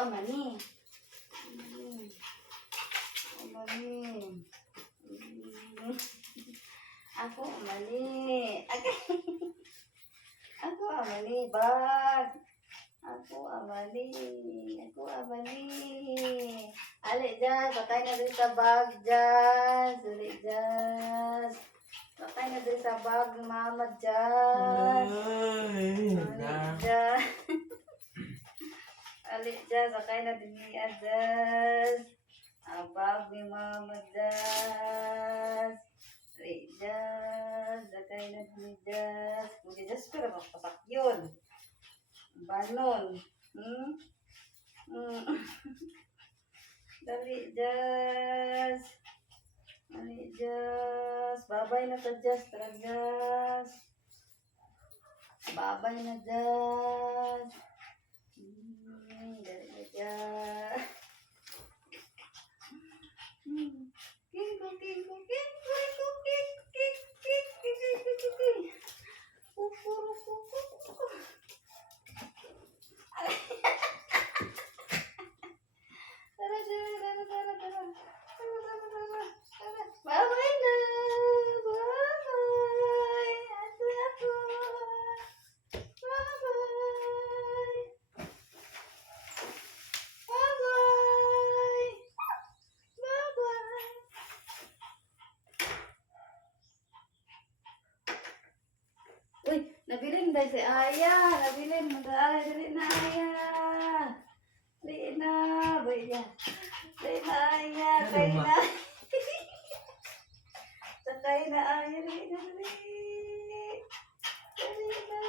amani. Amani. Ako amani. Ako amani bag. Ako amani. Ako amani. Ali Jazz, patay na din sa bag Jazz. Ali Jazz. Patay na din sa bag ni Mama Jazz. Ali Jazz. Ali Jazz, patay na din ni Jazz. Ang bag ni Mama Jazz. Ali Jazz, patay na din ni Jazz. Kung di Jazz, pero magpasak yun. Banon. Dali, Jazz. Dali, Jazz. Babay na ta, Jazz. Tara, Jazz. Babay na, Jazz. Dali na, Jazz. Kinko, kinko, kinko, kinko, kinko, kinko, kinko. Kukuru, kukuru. Bye-bye na. Bye-bye. Ako. Bye-bye. Bye-bye. Bye-bye. Uy, nabilin dahil si Aya. Nabilin mo dahil. Dali na, Aya. Dali na. Dali na, Aya. Dali na. Sakay na, Aya. Dali na, dali. Dali na.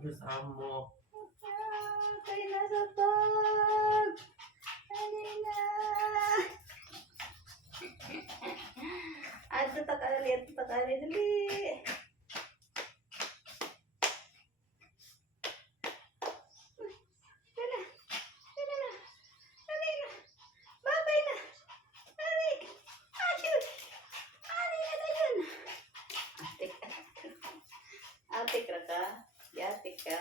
Kasama. Sakay na sa bag. Dali na. Ato takali, dali. Atik ka? Yatik ka?